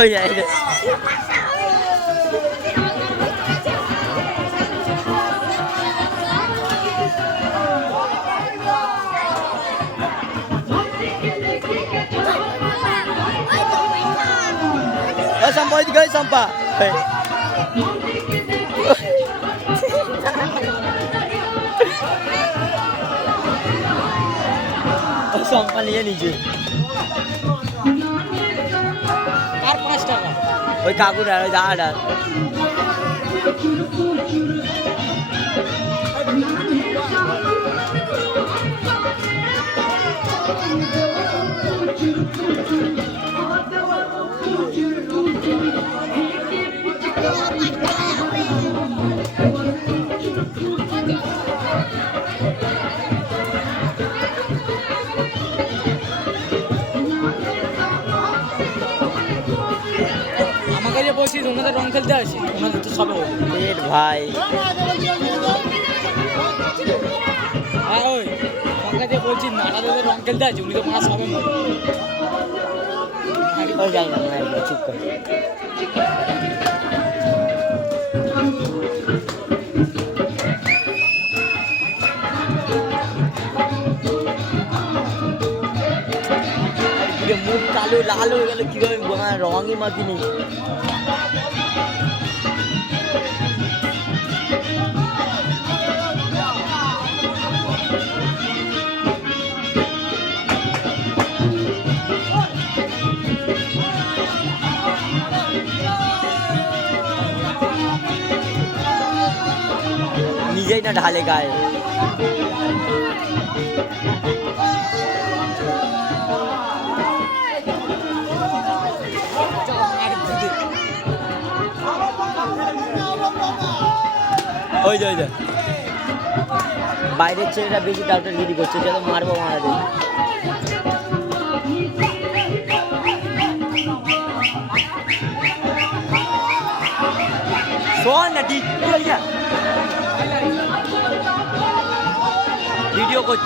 ওই যায় sampah juga sampah. sampah নিয়ে নিচে কার 5 টাকা ওই কাকুর আর ওই দাদার আমাকে যে বলছিস ওনাদের রং খেলতে আসি ওনাদের তো সবে পেট ভাই হ্যাঁ ওই আমাকে যে বলছিস নাটাদের রং খেলতে আছে উনি তো মাছ হবে না ওই যাই না চুপ কর মুখ কালো লাল হয়ে গেল কিভাবে রঙই মাখিনি নিজেই না ঢালে গায়ে ওই যে বাইরের ছেলেরা বেশি টাউটারগিরি করছে যেন মারবো মারাতে শোন না ভিডিও করছে